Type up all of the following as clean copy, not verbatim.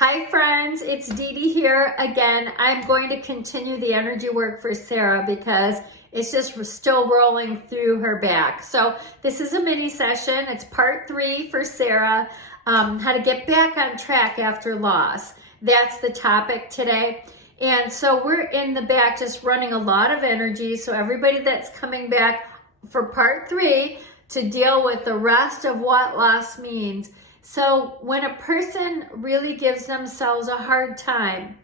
Hi friends, it's Dee Dee here again. I'm going to continue the energy work for Sarah because it's just still rolling through her back. So this is a mini session. It's part 3 for Sarah, how to get back on track after loss. That's the topic today. And so we're in the back just running a lot of energy. So everybody that's coming back for part 3 to deal with the rest of what loss means. So when a person really gives themselves a hard time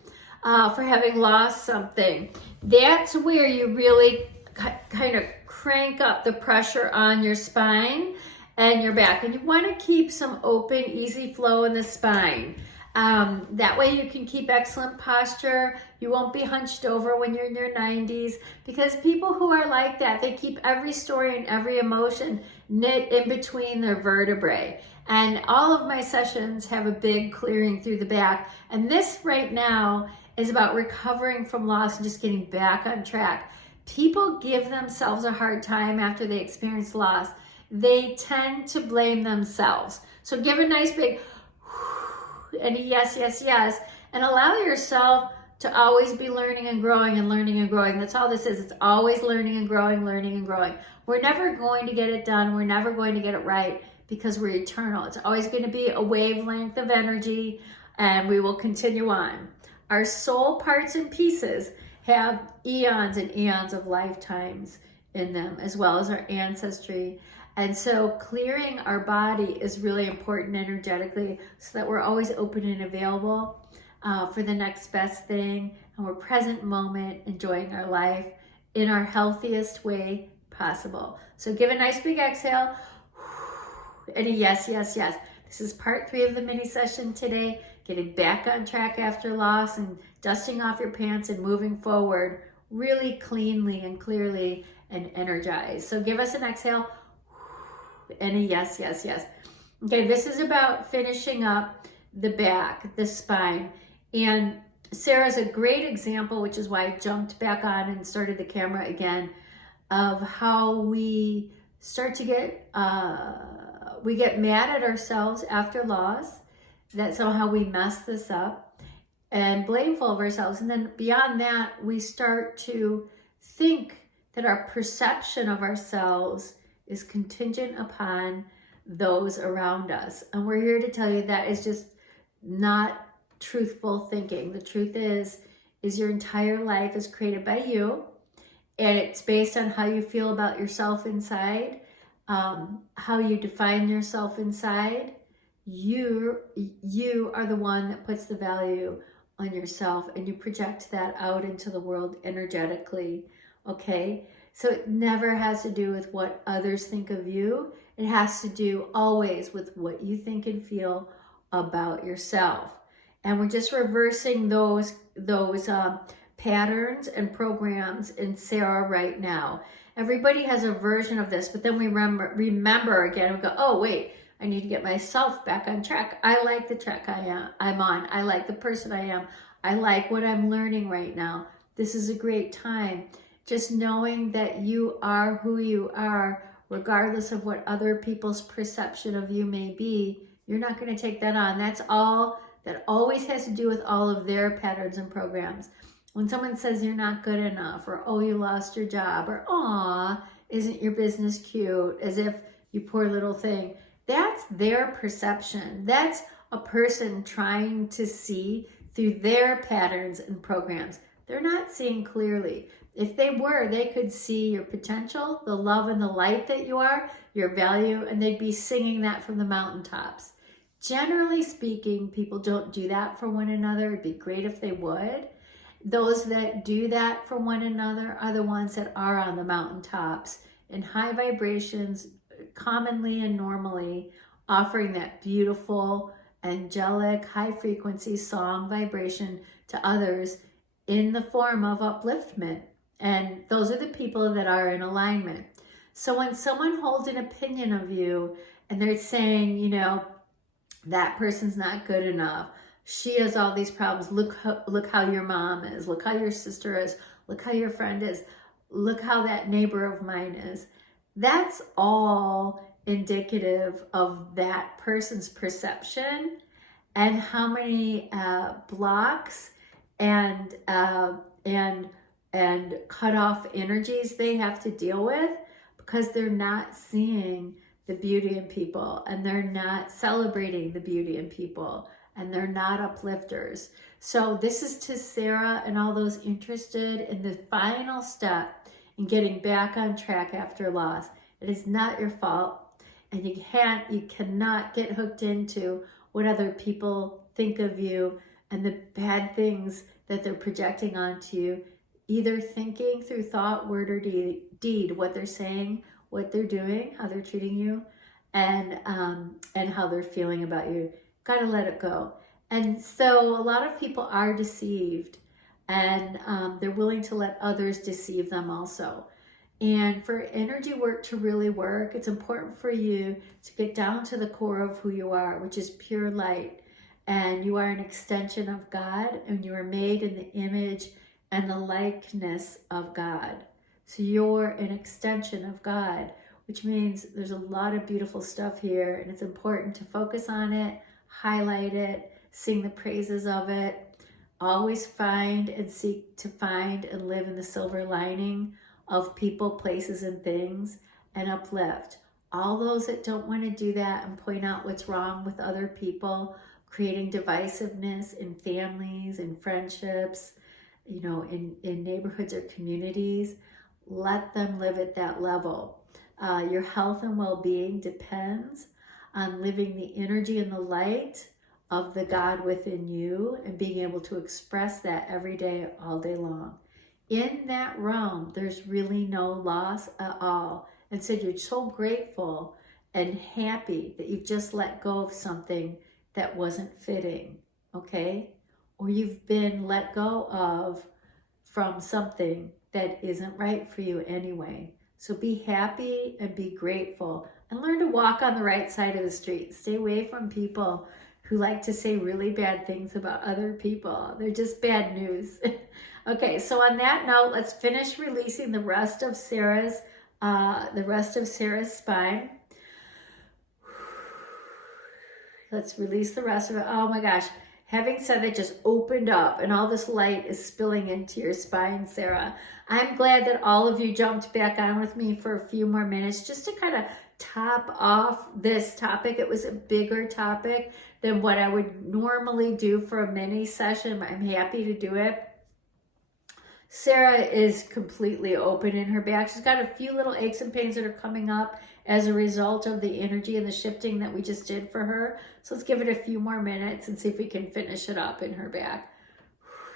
for having lost something, that's where you really kind of crank up the pressure on your spine and your back. And you want to keep some open, easy flow in the spine. That way you can keep excellent posture. You won't be hunched over when you're in your 90s, because people who are like that, they keep every story and every emotion knit in between their vertebrae. And all of my sessions have a big clearing through the back. And this right now is about recovering from loss and just getting back on track. People give themselves a hard time after they experience loss. They tend to blame themselves. So give a nice big and yes, yes, yes, and allow yourself to always be learning and growing and learning and growing. That's all this is. It's always learning and growing, learning and growing. We're never going to get it done. We're never going to get it right because we're eternal. It's always going to be a wavelength of energy, and we will continue on. Our soul parts and pieces have eons and eons of lifetimes in them, as well as our ancestry. And so clearing our body is really important energetically so that we're always open and available for the next best thing. And we're present moment, enjoying our life in our healthiest way possible. So give a nice big exhale and a yes, yes, yes. This is part 3 of the mini session today. Getting back on track after loss and dusting off your pants and moving forward really cleanly and clearly and energized. So give us an exhale and a yes, yes, yes. Okay, this is about finishing up the back, the spine. And Sarah's a great example, which is why I jumped back on and started the camera again, of how we start to get, we get mad at ourselves after loss, that somehow we messed this up, and blameful of ourselves. And then beyond that, we start to think that our perception of ourselves is contingent upon those around us. And we're here to tell you that is just not truthful thinking. The truth is your entire life is created by you, and it's based on how you feel about yourself inside, how you define yourself inside. You are the one that puts the value on yourself, and you project that out into the world energetically, okay? So it never has to do with what others think of you. It has to do always with what you think and feel about yourself. And we're just reversing those patterns and programs in Sarah right now. Everybody has a version of this, but then we remember again, we go, oh wait, I need to get myself back on track. I like the track I'm on. I like the person I am. I like what I'm learning right now. This is a great time. Just knowing that you are who you are, regardless of what other people's perception of you may be, you're not going to take that on. That's all. That always has to do with all of their patterns and programs. When someone says you're not good enough, or oh, you lost your job, or aw, isn't your business cute, as if you poor little thing, that's their perception. That's a person trying to see through their patterns and programs. They're not seeing clearly. If they were, they could see your potential, the love and the light that you are, your value, and they'd be singing that from the mountaintops. Generally speaking, people don't do that for one another. It'd be great if they would. Those that do that for one another are the ones that are on the mountaintops in high vibrations, commonly and normally, offering that beautiful, angelic, high frequency song vibration to others in the form of upliftment. And those are the people that are in alignment. So when someone holds an opinion of you and they're saying, you know, that person's not good enough, she has all these problems, look how your mom is, look how your sister is, look how your friend is, look how that neighbor of mine is, that's all indicative of that person's perception and how many blocks and and cut off energies they have to deal with because they're not seeing the beauty in people, and they're not celebrating the beauty in people, and they're not uplifters. So this is to Sarah and all those interested in the final step in getting back on track after loss. It is not your fault, and you cannot get hooked into what other people think of you and the bad things that they're projecting onto you, either thinking through thought, word, or deed, what they're saying, what they're doing, how they're treating you, and how they're feeling about you. Got to let it go. And so a lot of people are deceived, and they're willing to let others deceive them also. And for energy work to really work, it's important for you to get down to the core of who you are, which is pure light. And you are an extension of God, and you are made in the image and the likeness of God. So you're an extension of God, which means there's a lot of beautiful stuff here, and it's important to focus on it, highlight it, sing the praises of it, always find and seek to find and live in the silver lining of people, places, and things, and uplift. All those that don't want to do that and point out what's wrong with other people, creating divisiveness in families and friendships, in neighborhoods or communities, let them live at that level. Your health and well-being depends on living the energy and the light of the God within you and being able to express that every day, all day long. In that realm, there's really no loss at all. And so you're so grateful and happy that you've just let go of something that wasn't fitting, okay? Or you've been let go of from something that isn't right for you anyway. So be happy and be grateful, and learn to walk on the right side of the street. Stay away from people who like to say really bad things about other people. They're just bad news. Okay, so on that note, let's finish releasing the rest of Sarah's spine. Let's release the rest of it. Oh my gosh. Having said that, just opened up and all this light is spilling into your spine, Sarah. I'm glad that all of you jumped back on with me for a few more minutes just to kind of top off this topic. It was a bigger topic than what I would normally do for a mini session. I'm happy to do it. Sarah is completely open in her back. She's got a few little aches and pains that are coming up as a result of the energy and the shifting that we just did for her. So let's give it a few more minutes and see if we can finish it up in her back.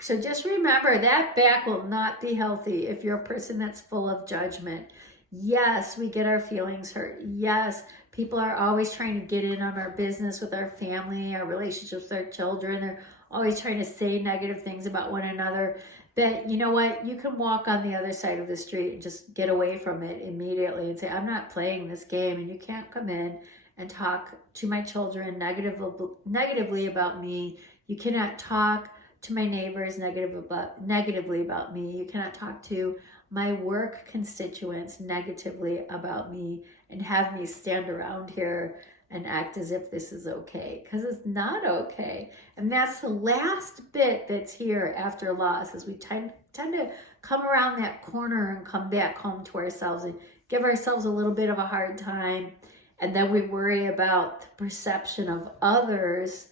So just remember, that back will not be healthy if you're a person that's full of judgment. Yes, we get our feelings hurt. Yes, people are always trying to get in on our business with our family, our relationships with our children. They're always trying to say negative things about one another. But you know what? You can walk on the other side of the street and just get away from it immediately and say, I'm not playing this game, and you can't come in and talk to my children negatively about me. You cannot talk to my neighbors negatively about me. You cannot talk to my work constituents negatively about me and have me stand around here and act as if this is okay, because it's not okay. And that's the last bit that's here after loss, as we tend to come around that corner and come back home to ourselves and give ourselves a little bit of a hard time. And then we worry about the perception of others,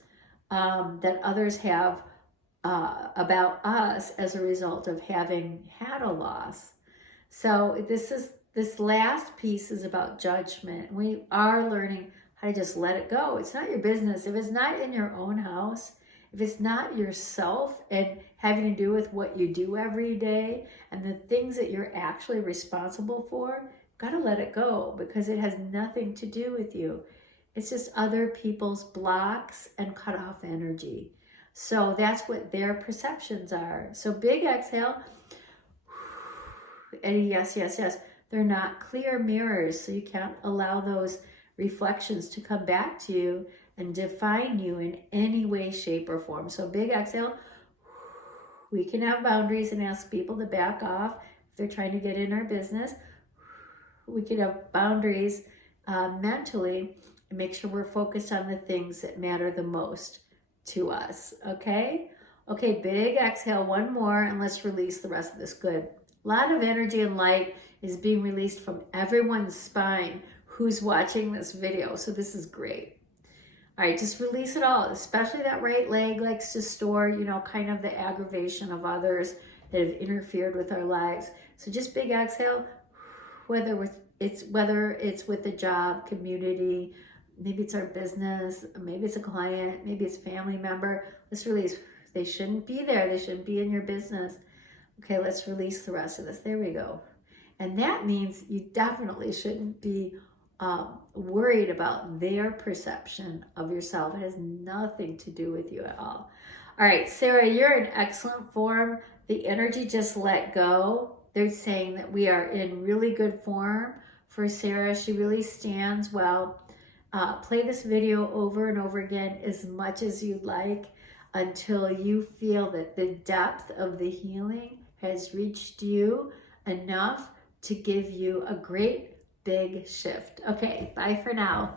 that others have about us as a result of having had a loss. So this last piece is about judgment. We are learning how to just let it go. It's not your business. If it's not in your own house, if it's not yourself and having to do with what you do every day and the things that you're actually responsible for, gotta let it go, because it has nothing to do with you. It's just other people's blocks and cut off energy. So that's what their perceptions are. So big exhale. And yes, yes, yes. They're not clear mirrors, so you can't allow those reflections to come back to you and define you in any way, shape, or form. So big exhale. We can have boundaries and ask people to back off if they're trying to get in our business. We can have boundaries mentally and make sure we're focused on the things that matter the most to us, okay? Okay, big exhale, one more, and let's release the rest of this. Good. A lot of energy and light is being released from everyone's spine who's watching this video, so this is great. All right, just release it all, especially that right leg likes to store, you know, kind of the aggravation of others that have interfered with our lives. So just big exhale, whether it's with the job, community, maybe it's our business, maybe it's a client, maybe it's a family member. Let's release. They shouldn't be there. They shouldn't be in your business. Okay, let's release the rest of this. There we go. And that means you definitely shouldn't be worried about their perception of yourself. It has nothing to do with you at all. All right, Sarah, you're in excellent form. The energy just let go. They're saying that we are in really good form for Sarah. She really stands well. Play this video over and over again as much as you'd like until you feel that the depth of the healing has reached you enough to give you a great big shift. Okay, bye for now.